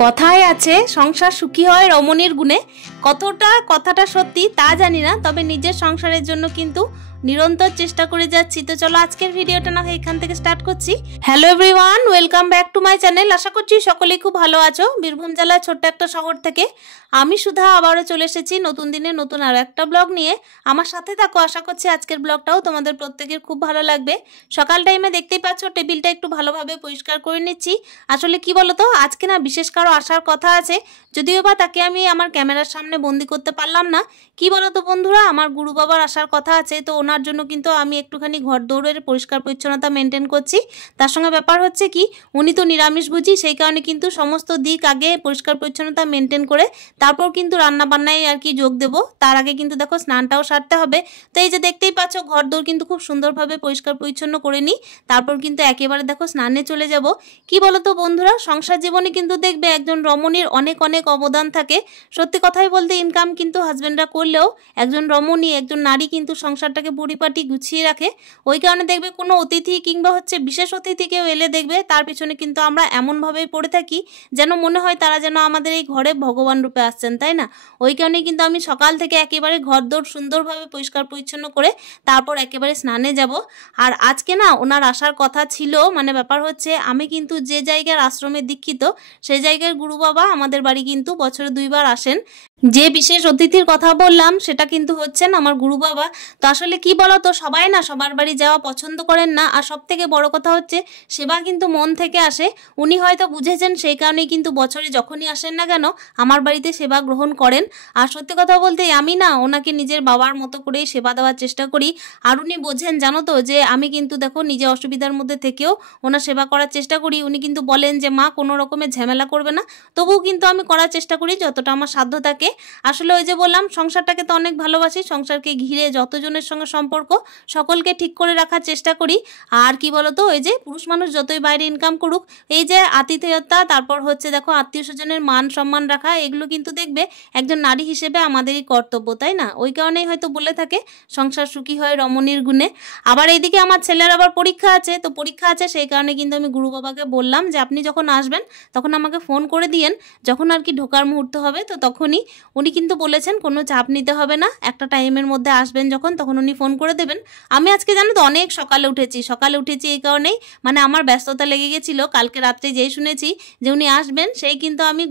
কথায় আছে সংসার সুখী হয় রমণীর গুণে। কথাটা সত্যি তা জানি না, তবে নিজের সংসারের জন্য কিন্তু নিরন্তর চেষ্টা করে যাচ্ছি। তো চলো আজকের ভিডিওটা না এখান থেকে স্টার্ট করছি। Hello everyone, welcome back to my channel. আশা করছি সকলেই খুব ভালো আছো। বীরভূম জেলার ছোট্ট একটা শহর থেকে আমি সুধা আবারও চলে এসেছি নতুন দিনে নতুন আরও একটা ব্লগ নিয়ে। আমার সাথে থাকো, আশা করছি আজকের ব্লগটাও তোমাদের প্রত্যেকের খুব ভালো লাগবে। সকাল টাইমে দেখতেই পাচ্ছ টেবিলটা একটু ভালোভাবে পরিষ্কার করে নিচ্ছি। আসলে কি বলতো, আজকে না বিশেষ কারো আসার কথা আছে, যদিও বা তাকে আমি আমার ক্যামেরার সামনে বন্দি করতে পারলাম না। কি বলতো বন্ধুরা, আমার গুরু বাবার আসার কথা আছে, তো ওনার জন্য কিন্তু আমি একটুখানি ঘর দৌড়ের পরিষ্কার পরিচ্ছন্নতা মেনটেন করছি। তার সঙ্গে ব্যাপার হচ্ছে কি, উনি তো নিরামিষভোজী, সেই কারণে কিন্তু সমস্ত দিক আগে পরিষ্কার পরিচ্ছন্নতা মেনটেন করে তারপর কিন্তু রান্না বান্নায় আর কি যোগ দেব। তার আগে কিন্তু দেখো স্নানটাও সারতে হবে। তো এই যে দেখতেই পাচ্ছ ঘর দৌড় কিন্তু খুব সুন্দরভাবে পরিষ্কার পরিচ্ছন্ন করে নিই, তারপর কিন্তু একেবারে দেখো স্নানে চলে যাব। কি বলতো বন্ধুরা, সংসার জীবনে কিন্তু দেখবে একজন রমণীর অনেক অনেক অবদান থাকে। সত্যি কথাই বলতে ইনকাম কিন্তু হাজবেন্ডরা করলেও একজন রমণী, একজন নারী কিন্তু সংসারটাকে পরিপাটি গুছিয়ে রাখে। ওই কারণে দেখবে কোনো অতিথি কিংবা বিশেষ অতিথি কেউ এলে দেখবে তার পিছনে কিন্তু আমরা এমনভাবেই পড়ে থাকি যেন মনে হয় তারা যেন আমাদের এই ঘরে ভগবান রূপে আসছেন, তাই না? ওই কারণে কিন্তু আমি সকাল থেকে একেবারে ঘর দৌড় সুন্দরভাবে পরিষ্কার পরিচ্ছন্ন করে তারপর একেবারে স্নানে যাব। আর আজকে না ওনার আসার কথা ছিল, মানে ব্যাপার হচ্ছে আমি কিন্তু যে জায়গার আশ্রমে দীক্ষিত সেই জায়গার গুরু বাবা আমাদের বাড়ি কিন্তু বছরে 2 বার আসেন। যে বিশেষ অতিথির কথা বললাম সেটা কিন্তু হচ্ছেন আমার গুরু বাবা। তো আসলে কি বলতো, সবাই না সবার বাড়ি যাওয়া পছন্দ করেন না, আর সব থেকে বড় কথা হচ্ছে সেবা কিন্তু মন থেকে আসে। উনি হয়তো বুঝেছেন, সেই কারণেই কিন্তু বছরে যখনই আসেন না কেন আমার বাড়িতে সেবা গ্রহণ করেন। আর সত্যি কথা বলতে আমি না ওনাকে নিজের বাবার মতো করেই সেবা দেওয়ার চেষ্টা করি। আর উনি বোঝেন জানো তো, যে আমি কিন্তু দেখো নিজে অসুবিধার মধ্যে থেকেও ওনার সেবা করার চেষ্টা করি। উনি কিন্তু বলেন যে মা কোনো রকমের ঝামেলা করবে না, তবুও কিন্তু আমি করার চেষ্টা করি যতটা আমার সাধ্য থাকে। আসলে ওই যে বললাম, সংসারটাকে তো অনেক ভালোবাসি, সংসারকে ঘিরে যতজনের সঙ্গে সম্পর্ক সকলকে ঠিক করে রাখার চেষ্টা করি। আর কি বলতো, ওই যে পুরুষ মানুষ যতই বাইরে ইনকাম করুক, এই যে আতিথেয়তা, তারপর হচ্ছে দেখো আত্মীয় স্বজনের মান সম্মান রাখা, এগুলো কিন্তু দেখবে একজন নারী হিসেবে আমাদেরই কর্তব্য, তাই না? ওই কারণেই হয়তো বলে থাকে সংসার সুখী হয় রমণীর গুণে। আবার এইদিকে আমার ছেলের আবার পরীক্ষা আছে, তো পরীক্ষা আছে সেই কারণে কিন্তু আমি গুরু বাবাকে বললাম যে আপনি যখন আসবেন তখন আমাকে ফোন করে দিয়েন, যখন আর কি ঢোকার মুহূর্ত হবে। তো তখনই উনি কিন্তু বলেছেন কোনো চাপ নিতে হবে না, একটা টাইমের মধ্যে আসবেন যখন তখন উনি ফোন করে দেবেন। আমি আজকে জানো তো অনেক সকালে উঠেছি এই কারণেই, মানে আমার ব্যস্ততা লেগে গেছিলো। কালকে রাত্রে যেই শুনেছি যে উনি আসবেন, সেই কিন্তু আমি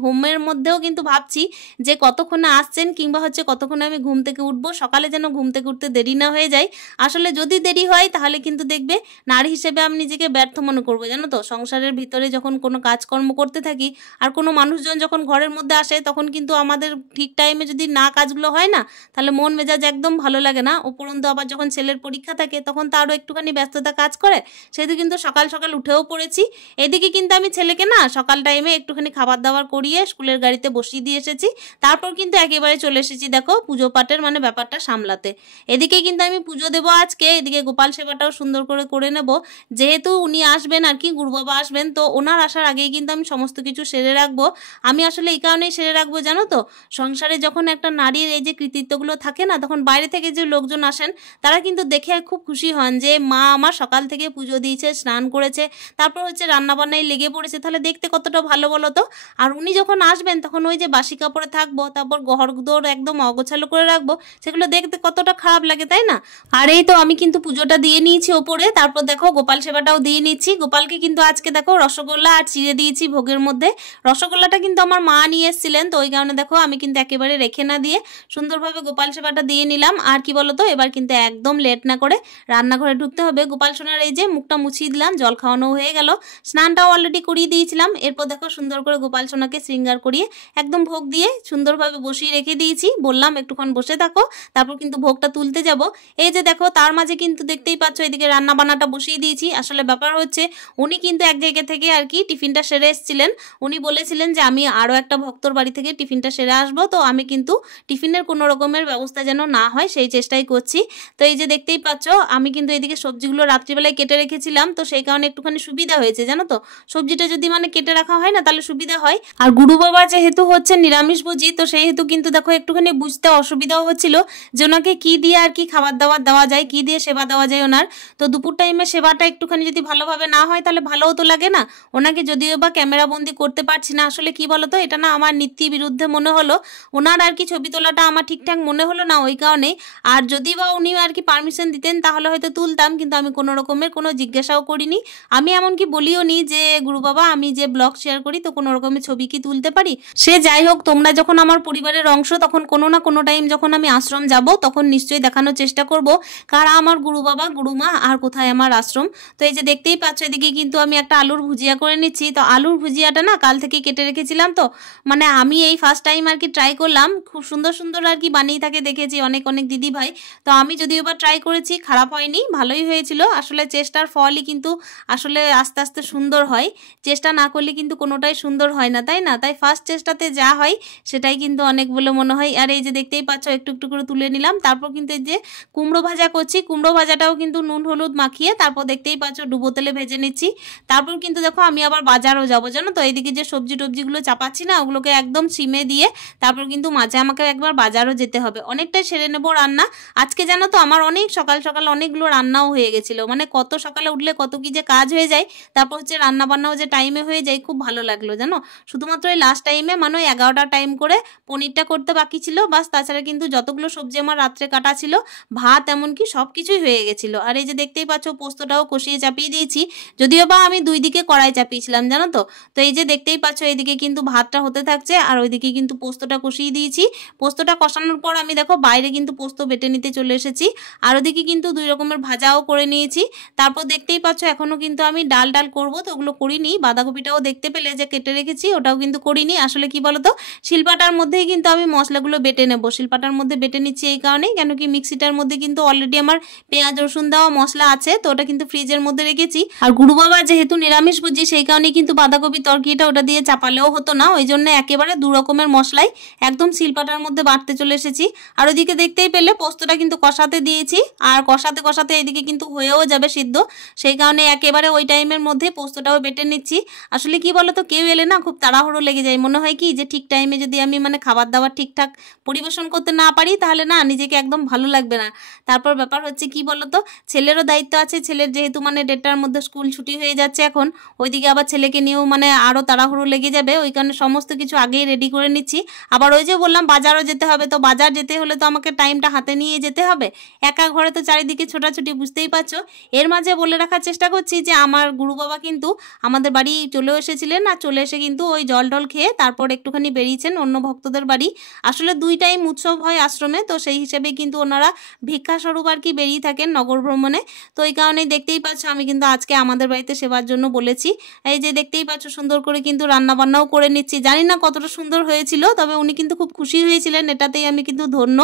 ঘুমের মধ্যেও কিন্তু ভাবছি যে কতক্ষণে আসছেন কিংবা কতক্ষণে আমি ঘুম থেকে উঠবো, সকালে যেন ঘুম থেকে উঠতে দেরি না হয়ে যায়। আসলে যদি দেরি হয় তাহলে কিন্তু দেখবে নারী হিসেবে আমি নিজেকে ব্যর্থ মনে করবো, জানো তো। সংসারের ভিতরে যখন কোনো কাজকর্ম করতে থাকি আর কোনো মানুষজন যখন ঘরের মধ্যে আসে, তখন কিন্তু আমাদের ঠিক টাইমে যদি না কাজগুলো হয় না, তাহলে মন মেজাজ একদম ভালো লাগে না। উপরন্তু আবার যখন ছেলের পরীক্ষা থাকে তখন তো আরও একটুখানি ব্যস্ততা কাজ করে, সেহেতু কিন্তু সকাল সকাল উঠেও পড়েছি। এদিকে কিন্তু আমি ছেলেকে না সকাল টাইমে একটুখানি খাবার দাবার করিয়ে স্কুলের গাড়িতে বসিয়ে দিয়ে এসেছি, তারপর কিন্তু একেবারে চলে এসেছি দেখো পুজো পাঠের মানে ব্যাপারটা সামলাতে। এদিকে কিন্তু আমি পুজো দেবো আজকে, এদিকে গোপাল সেবাটাও সুন্দর করে নেব। যেহেতু উনি আসবেন আর কি, গুরু বাবা আসবেন, তো ওনার আসার আগেই কিন্তু আমি সমস্ত কিছু সেরে রাখবো। আমি আসলে এই কারণেই সেরে রাখবো জানো তো, সংসারে যখন একটা নারীর এই যে কৃতিত্বগুলো থাকে না, তখন বাইরে থেকে যে লোকজন আসেন তারা কিন্তু দেখে খুব খুশি হন যে মা আমার সকাল থেকে পুজো দিয়েছে, স্নান করেছে, তারপর রান্নাবান্নায় লেগে পড়েছে, তাহলে দেখতে কতটা ভালো বলো তো। আর উনি যখন আসবেন তখন ওই যে বাসি কাপড়ে থাকবো, তারপর ঘর দৌড় একদম অগোছালো করে রাখবো, সেগুলো দেখতে কতটা খারাপ লাগে, তাই না? আর এই তো আমি কিন্তু পুজোটা দিয়ে নিয়েছি ওপরে, তারপর দেখো গোপাল সেবাটাও দিয়ে নিচ্ছি। গোপালকে কিন্তু আজকে দেখো রসগোল্লা আর চিড়ে দিয়েছি ভোগের মধ্যে। রসগোল্লাটা কিন্তু আমার মা নিয়ে এসেছিলেন, তো ওই কারণে দেখো আমি কিন্তু একেবারে রেখে না দিয়ে সুন্দরভাবে গোপাল সেবাটা দিয়ে নিলাম। আর কি বলতো, এবার কিন্তু একদম লেট না করে রান্নাঘরে ঢুকতে হবে। গোপাল সোনার এই যে মুখটা মুছিয়ে দিলাম, জল খাওয়ানো হয়ে গেল, স্নানটাও অলরেডি করিয়ে দিয়েছিলাম। এরপর দেখো সুন্দর করে গোপাল সোনাকে শৃঙ্গার করিয়ে একদম ভোগ দিয়ে সুন্দরভাবে বসিয়ে রেখে দিয়েছি। বললাম একটুক্ষণ বসে থাকো, তারপর কিন্তু ভোগটা তুলতে যাব। এই যে দেখো তার মাঝে কিন্তু দেখতেই পাচ্ছ এদিকে রান্না বান্নাটা বসিয়ে দিয়েছি। আসলে ব্যাপার হচ্ছে উনি কিন্তু এক জায়গা থেকে আর কি টিফিনটা সেরে এসেছিলেন। উনি বলেছিলেন যে আমি আরও একটা ভক্তর বাড়ি থেকে টিফিনটা সেরে আসবো, তো আমি কিন্তু টিফিনের কোনো রকমের ব্যবস্থা যেন না হয় সেই চেষ্টাই করছি। তো এই যে দেখতেই পাচ্ছ আমি কিন্তু এদিকে সবজিগুলো রাত্রিবেলায় কেটে রেখেছিলাম, তো সেই কারণে একটুখানি সুবিধা হয়েছে জানো তো। সবজিটা যদি মানে কেটে রাখা হয় না তাহলে সুবিধা হয়। আর গুরু বাবা যেহেতু হচ্ছে নিরামিষভোজী, তো সেই হেতু কিন্তু দেখো একটুখানি বুঝতে অসুবিধাও হচ্ছিল যে ওনাকে কি দিয়ে আর কি খাবার দাবার দেওয়া যায়, কি দিয়ে সেবা দেওয়া যায় ওনার। তো দুপুর টাইমে সেবাটা একটুখানি যদি ভালোভাবে না হয় তাহলে ভালোও তো লাগে না। ওনাকে যদিও বা ক্যামেরা বন্দি করতে পারছি না, আসলে কি বলতো এটা না আমার নীতি বিরুদ্ধে মনে হলো, ওনার আর কি ছবি তোলাটা আমার ঠিকঠাক মনে হলো না ওই কারণেই। আর যদি বা উনি আর কি পারমিশন দিতেন তাহলে হয়তো তুলতাম, কিন্তু আমি কোনো রকমের কোনো জিজ্ঞাসাও করিনি। আমি এমনকি বলিও নি যে গুরু বাবা আমি যে ব্লগ শেয়ার করি তো কোনো রকমের ছবি কি তুলতে পারি। সে যাই হোক, তোমরা যখন আমার পরিবারের অংশ তখন কোনো না কোনো টাইম যখন আমি আশ্রম যাব তখন নিশ্চয়ই দেখানোর চেষ্টা করব কারা আমার গুরু বাবা গুরুমা আর কোথায় আমার আশ্রম। তো এই যে দেখতেই পাচ্ছ এদিকে কিন্তু আমি একটা আলুর ভুজিয়া করে নিচ্ছি। তো আলুর ভুজিয়াটা না কাল থেকে কেটে রেখেছিলাম, তো মানে আমি এই ফার্স্ট টাইম আর কি ট্রাই করলাম। খুব সুন্দর সুন্দর আর কি বানিয়ে থাকে দেখেছি অনেক অনেক দিদি ভাই, তো আমি যদিও বা ট্রাই করেছি, খারাপ হয়নি, ভালোই হয়েছিল। আসলে চেষ্টার ফলই কিন্তু আসলে আস্তে আস্তে সুন্দর হয়, চেষ্টা না করলে কিন্তু কোনোটাই সুন্দর হয় না, তাই না? তাই ফার্স্ট চেষ্টাতে যা হয় সেটাই কিন্তু অনেক বলে মনে হয়। আর এই যে দেখতেই পাচ্ছ একটু একটু করে তুলে নিলাম। তারপর কিন্তু এই যে কুমড়ো ভাজা করছি, কুমড়ো ভাজাটাও কিন্তু নুন হলুদ মাখিয়ে তারপর দেখতেই পাচ্ছ ডুবো তেলে ভেজে নিচ্ছি। তারপর কিন্তু দেখো আমি আবার বাজারও যাবো জানো তো। এইদিকে যে সবজি টবজিগুলো চাপাচ্ছি না ওগুলোকে একদম সিমে দিয়ে তারপর কিন্তু মাঝে আমাকে একবার বাজারও যেতে হবে, অনেকটাই সেরে নেবো রান্না আজকে জানো তো। আমার অনেক সকাল সকাল অনেকগুলো রান্নাও হয়ে গেছিলো, মানে কত সকালে উঠলে কত কি যে কাজ হয়ে যায়, তারপর হচ্ছে রান্না বান্নাও যে টাইমে হয়ে যায়, খুব ভালো লাগলো জানো। শুধুমাত্র এই লাস্ট টাইমে মানে 11টা টাইম করে পনিরটা করতে বাকি ছিল বাস, তাছাড়া কিন্তু যতগুলো সবজি আমার রাত্রে কাটা ছিল, ভাত এমনকি সব কিছুই হয়ে গেছিলো। আর এই যে দেখতেই পাচ্ছ পোস্তটাও কষিয়ে চাপিয়ে দিয়েছি, যদিও বা আমি দুই দিকে কড়াই চাপিয়েছিলাম জানো তো। তো এই যে দেখতেই পাচ্ছ এইদিকে কিন্তু ভাতটা হতে থাকছে আর ওইদিকে কিন্তু পোস্তটা কষিয়ে দিয়েছি। পোস্তটা কষানোর পর আমি দেখো বাইরে কিন্তু পোস্ত বেটে নিতে চলে এসেছি, আর ওদিকে কিন্তু দুই রকমের ভাজাও করে নিয়েছি। তারপর দেখতেই পাচ্ছ এখনো কিন্তু আমি ডাল করব, তো ওগুলো করিনি। বাঁধাকপিটাও দেখতে পেলে যে কেটে রেখেছি, ওটাও কিন্তু করিনি। আসলে কি বলতো শিলপাটার মধ্যেই কিন্তু আমি মশলাগুলো বেটে নেব, শিলপাটার মধ্যে বেটে নিচ্ছি এই কারণেই কেন কি মিক্সিটার মধ্যে কিন্তু অলরেডি আমার পেঁয়াজ রসুন দেওয়া মশলা আছে, তো ওটা কিন্তু ফ্রিজের মধ্যে রেখেছি। আর গুরু বাবা যেহেতু নিরামিষ ভোজী সেই কারণে কিন্তু বাঁধাকপি তরকারিটা ওটা দিয়ে চাপালেও হতো না, ওই জন্য একেবারে দু রকমের মশলাই একদম শিলপাটার মধ্যে বাটতে চলে এসেছি। আর ওইদিকে দেখতেই পেলে পোস্তটা কিন্তু কষাতে দিয়েছি, আর কষাতে কষাতে এইদিকে কিন্তু হয়েও যাবে সিদ্ধ, সেই কারণে একেবারে ওই টাইমের মধ্যে পোস্তটাও বেটে নিচ্ছি। আসলে কি বলতো কেউ এলে না খুব তাড়াহুড়ো লেগে যায়, মনে হয় কি যে ঠিক টাইমে যদি আমি মানে খাবার দাবার ঠিকঠাক পরিবেশন করতে না পারি তাহলে না নিজেকে একদম ভালো লাগবে না। তারপর ব্যাপার হচ্ছে কি বলতো ছেলেরও দায়িত্ব আছে, ছেলের যেহেতু মানে 1:30টার মধ্যে স্কুল ছুটি হয়ে যাচ্ছে এখন, ওইদিকে আবার ছেলেকে নিয়েও মানে আরও তাড়াহুড়ো লেগে যাবে, ওই কারণে সমস্ত কিছু আগেই রেডি করে নিচ্ছি। আবার ওই যে বললাম বাজারও যেতে হবে, তো বাজার যেতে হলে তো আমাকে টাইমটা হাতে নিয়ে যেতে হবে, একা ঘরে তো চারিদিকে ছোটাছুটি বুঝতেই পারছো। এর মাঝে বলে রাখার চেষ্টা করছি যে আমার গুরু বাবা কিন্তু আমাদের বাড়ি চলেও এসেছিলেন, আর চলে এসে কিন্তু ওই জল টল খেয়ে তারপর একটুখানি বেরিয়েছেন অন্য ভক্তদের বাড়ি। আসলে 2 টাইম উৎসব হয় আশ্রমে, তো সেই হিসেবে কিন্তু ওনারা ভিক্ষাস্বরূপ আর কি বেরিয়ে থাকেন নগর ভ্রমণে। তো এই কারণেই দেখতেই পাচ্ছ আমি কিন্তু আজকে আমাদের বাড়িতে সেবার জন্য বলেছি। এই যে দেখতেই পাচ্ছ সুন্দর করে কিন্তু রান্না বান্নাও করে নিচ্ছি, জানি না কতটা সুন্দর হয়েছিল, তবে উনি কিন্তু খুব খুশি হয়েছিলেন, এটাতেই আমি কিন্তু ধন্য।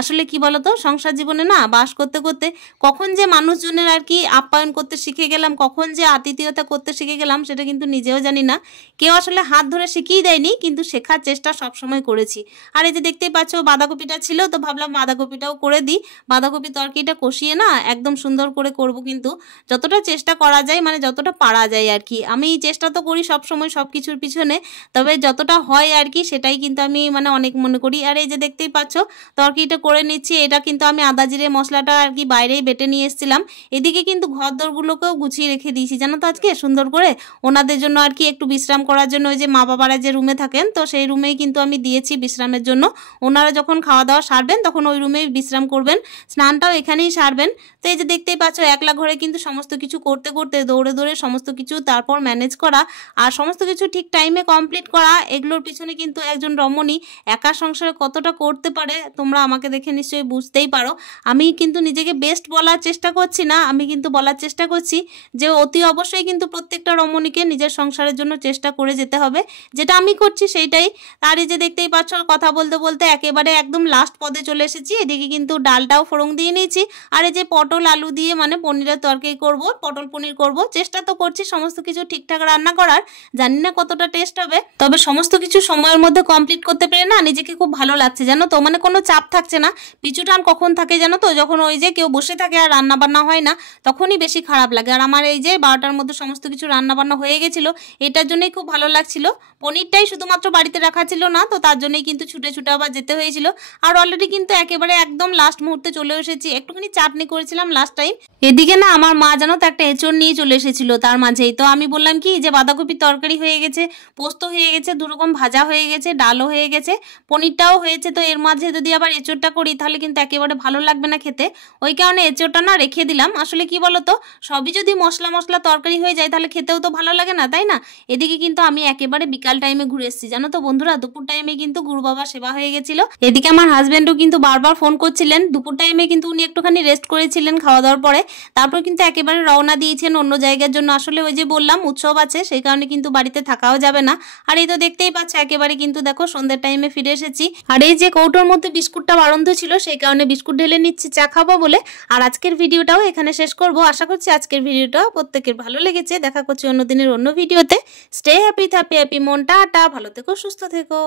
আসলে কি বলতো সংসার জীবনে না বাস করতে করতে কখন যে মানুষজনের আর কি আপ্যায়ন করতে শিখে গেলাম, কখন যে আতিথেয়তা করতে শিখে গেলাম সেটা কিন্তু নিজেও জানি না। কেউ আসলে হাত ধরে শিখিয়ে দেয়নি, কিন্তু শেখার চেষ্টা সবসময় করেছি। আর এই যে দেখতেই পাচ্ছ বাঁধাকপিটা ছিল, তো ভাবলাম বাঁধাকপিটাও করে দিই। বাঁধাকপি তরকারিটা কষিয়ে না একদম সুন্দর করে করব, কিন্তু যতটা চেষ্টা করা যায় মানে যতটা পারা যায় আর কি। আমি চেষ্টা তো করি সবসময় সব কিছুর পিছনে, তবে যতটা হয় আর কি সেটাই কিন্তু আমি মানে অনেক মনে করি। আর এই যে দেখতেই পাচ্ছ তরকারিটা করে নিচ্ছি, এটা কিন্তু আমি আদা জিরে মশলাটা আর কি বাইরেই বেটে নিয়ে এসেছিলাম। এদিকে কিন্তু ঘরদোরগুলোকেও গুছিয়ে রেখে দিয়েছি জানো তো আজকে সুন্দর করে, ওনাদের জন্য আর কি একটু বিশ্রাম করার জন্য। ওই যে মা বাবারা যে রুমে থাকেন তো সেই রুমেই কিন্তু আমি দিয়েছি বিশ্রামের জন্য, ওনারা যখন খাওয়া দাওয়া সারবেন তখন ওই রুমেই বিশ্রাম করবেন, স্নানটাও এখানেই সারবেন। তো এই যে দেখতেই পাচ্ছ একলা ঘরে কিন্তু সমস্ত কিছু করতে করতে দৌড়ে দৌড়ে সমস্ত কিছু তারপর ম্যানেজ করা আর সমস্ত কিছু ঠিক টাইমে কমপ্লিট করা, এগুলোর পিছনে কিন্তু একজন রমণী একা সংসারে কতটা করতে পারে তোমরা আমাকে দেখে নিশ্চয়ই বুঝতেই পারো। আমি কিন্তু নিজেকে বেস্ট বলার চেষ্টা করছি না, আমি কিন্তু বলার চেষ্টা করছি যে অতি অবশ্যই কিন্তু প্রত্যেকটা রমণীকে নিজের সংসারের জন্য চেষ্টা করে যেতে হবে, যেটা আমি করছি সেইটাই। আর এই যে দেখতেই পাচ্ছ কথা বলতে বলতে একেবারে একদম লাস্ট পদে চলে এসেছি। এদিকে কিন্তু ডালটাও ফোড়ন দিয়ে নিয়েছি, আর এই যে পটল আলু দিয়ে মানে পনিরের তরকারি করব, পটল পনির করব, চেষ্টা তো করছি সমস্ত কিছু ঠিকঠাক রান্না করার, জানি না কতটা টেস্ট হবে, তবে সমস্ত কিছু সময়ের মধ্যে কমপ্লিট করতে পেরে না নিজেকে খুব ভালো লাগছে জানো তো, মানে কোনো চাপ থাকছে না, পিছুটান কখন থাকে জানো তো, যখন ওই যে কেউ বসে থাকে আর রান্না বান্না হয় না, তখনই বেশি খারাপ লাগে। আর আমার এই যে 12টার মধ্যে সমস্ত কিছু রান্না বান্না হয়ে গেছিল, এটার জন্যই খুব ভালো লাগছিল। পনিরটাই শুধুমাত্র বাড়িতে রাখা ছিল না, তো তার জন্যই কিন্তু ছুটে ছুটে আবার যেতে হয়েছিল। আর অলরেডি কিন্তু একেবারে একদম লাস্ট মুহূর্তে চলে এসেছি। একটুখানি চাটনি করেছিলাম লাস্ট টাইম। এদিকে না আমার মা জানো তো একটা এঁচড় নিয়ে চলে এসেছিল তার মাঝেই। তো আমি বললাম কি যে বাঁধাকপির তরকারি হয়ে গেছে, পোস্ত হয়ে গেছে, দুরকম ভাজা হয়ে গেছে, ডালও হয়ে গেছে, পনিরটাও হয়েছে, তো এর মাঝে যদি আবার এঁচড়টা করি তাহলে কিন্তু একেবারে ভালো লাগবে না খেতে। ওই কারণে এঁচড়টা না রেখে দিলাম। আসলে কি বলতো, সবই যদি মশলা মশলা তরকারি হয়ে যায় তাহলে খেতেও তো ভালো লাগে না, তাই না? এদিকে কিন্তু আমি একেবারে বিকাল টাইমে ঘুরে এসেছি জানো তো বন্ধুরা। দুপুর টাইমে কিন্তু গুরু বাবা সেবা হয়ে গেছিল। এদিকে আমার হাজবেন্ডও কিন্তু বারবার ফোন করছিলেন। দুপুর টাইমে কিন্তু উনি একটুখানি রেস্ট করেছিলেন খাওয়া দাওয়ার পরে, তারপর কিন্তু একেবারে রওনা দিয়েছেন অন্য জায়গার জন্য। আসলে ওই যে বললাম উৎসব আছে, সেই কারণে কিন্তু বাড়িতে থাকাও যাবে না। আর এই তো দেখতেই পাচ্ছ একেবারে কিন্তু দেখো সন্ধ্যের টাইমে ফিরে এসেছি। আর এই যে কৌটোর মধ্যে বিস্কুটটা বারন্ত ছিল, সেই কারণে বিস্কুট ঢেলে নিচ্ছি চা খাবো বলে। আর আজকের ভিডিওটাও এখানে শেষ করব। আশা করছি আজকের ভিডিওটা প্রত্যেকের ভালো লেগেছে। দেখা করছি অন্য দিনের অন্য ভিডিওতে। স্টে হ্যাপি, হ্যাপি মন, টাটা, ভালো থেকো, সুস্থ থেকো।